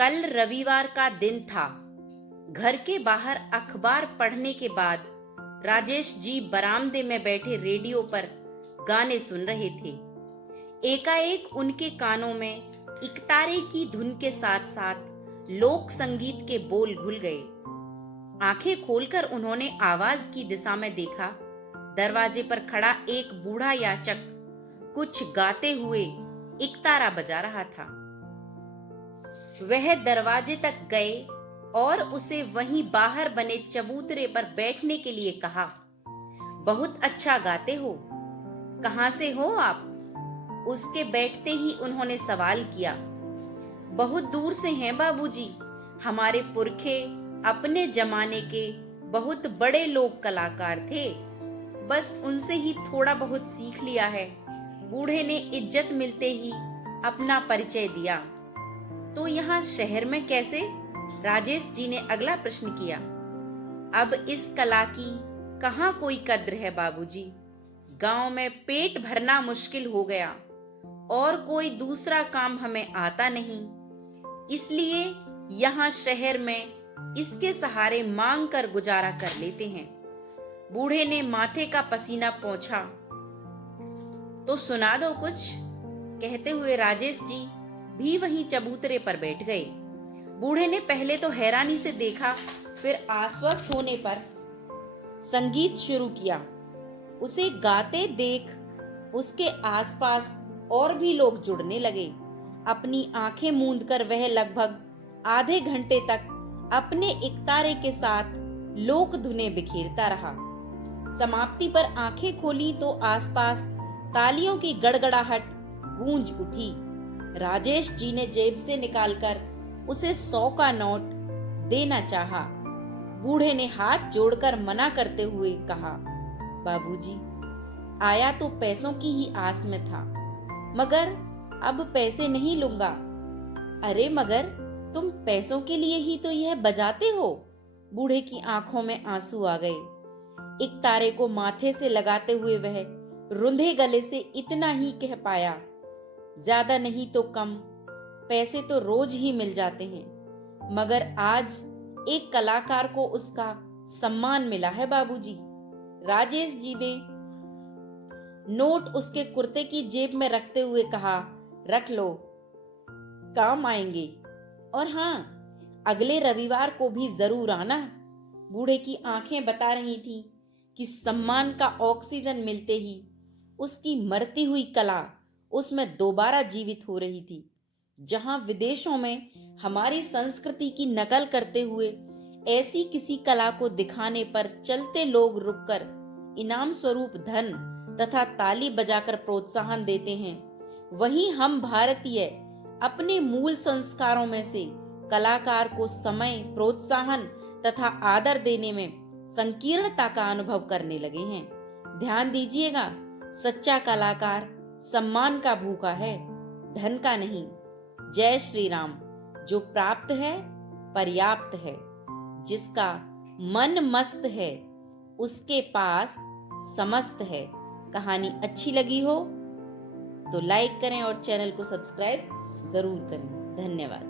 कल रविवार का दिन था। घर के बाहर अखबार पढ़ने के बाद राजेश जी बरामदे में बैठे रेडियो पर गाने सुन रहे थे। एकाएक उनके कानों में इकतारे की धुन के साथ साथ लोक संगीत के बोल घुल गए। आंखें खोलकर उन्होंने आवाज की दिशा में देखा। दरवाजे पर खड़ा एक बूढ़ा याचक कुछ गाते हुए इकतारा बजा रहा था। वह दरवाजे तक गए और उसे वहीं बाहर बने चबूतरे पर बैठने के लिए कहा। बहुत अच्छा गाते हो, कहां से हो आप? उसके बैठते ही उन्होंने सवाल किया। बहुत दूर से हैं बाबूजी, हमारे पुरखे अपने जमाने के बहुत बड़े लोक कलाकार थे, बस उनसे ही थोड़ा बहुत सीख लिया है। बूढ़े ने इज्जत मिलते ही अपना परिचय दिया। तो यहाँ शहर में कैसे? राजेश जी ने अगला प्रश्न किया। अब इस कला की कहाँ कोई कद्र है बाबूजी। गांव में पेट भरना मुश्किल हो गया और कोई दूसरा काम हमें आता नहीं, इसलिए यहाँ शहर में इसके सहारे मांग कर गुजारा कर लेते हैं। बूढ़े ने माथे का पसीना पोंछा। तो सुना दो कुछ, कहते हुए राजेश जी भी वहीं चबूतरे पर बैठ गए। बूढ़े ने पहले तो हैरानी से देखा, फिर आश्वस्त होने पर संगीत शुरू किया। उसे गाते देख उसके आसपास और भी लोग जुड़ने लगे। अपनी आंखें मूंदकर वह लगभग आधे घंटे तक अपने इकतारे के साथ लोक धुनें बिखेरता रहा। समाप्ति पर आंखें खोली तो आसपास तालियों की गड़गड़ाहट गूंज उठी। राजेश जी ने जेब से निकालकर उसे 100 का नोट देना चाहा। बूढ़े ने हाथ जोड़कर मना करते हुए कहा, बाबूजी, आया तो पैसों की ही आस में था, मगर अब पैसे नहीं लूंगा। अरे मगर तुम पैसों के लिए ही तो यह बजाते हो। बूढ़े की आंखों में आंसू आ गए। इकतारे को माथे से लगाते हुए वह रुंधे गले से इतना ही कह पाया, ज्यादा नहीं तो कम पैसे तो रोज ही मिल जाते हैं, मगर आज एक कलाकार को उसका सम्मान मिला है बाबूजी। राजेश जी ने नोट उसके कुर्ते की जेब में रखते हुए कहा, रख लो, काम आएंगे। और हाँ, अगले रविवार को भी जरूर आना। बूढ़े की आंखें बता रही थी कि सम्मान का ऑक्सीजन मिलते ही उसकी मरती हुई कला उसमें दोबारा जीवित हो रही थी। जहां विदेशों में हमारी संस्कृति की नकल करते हुए ऐसी किसी कला को दिखाने पर चलते लोग रुककर इनाम स्वरूप धन तथा ताली बजाकर प्रोत्साहन देते हैं, वहीं हम भारतीय अपने मूल संस्कारों में से कलाकार को समय, प्रोत्साहन तथा आदर देने में संकीर्णता का अनुभव करने लगे हैं। ध्यान दीजिएगा, सच्चा कलाकार सम्मान का भूखा है, धन का नहीं। जय श्री राम। जो प्राप्त है पर्याप्त है, जिसका मन मस्त है उसके पास समस्त है। कहानी अच्छी लगी हो तो लाइक करें और चैनल को सब्सक्राइब जरूर करें। धन्यवाद।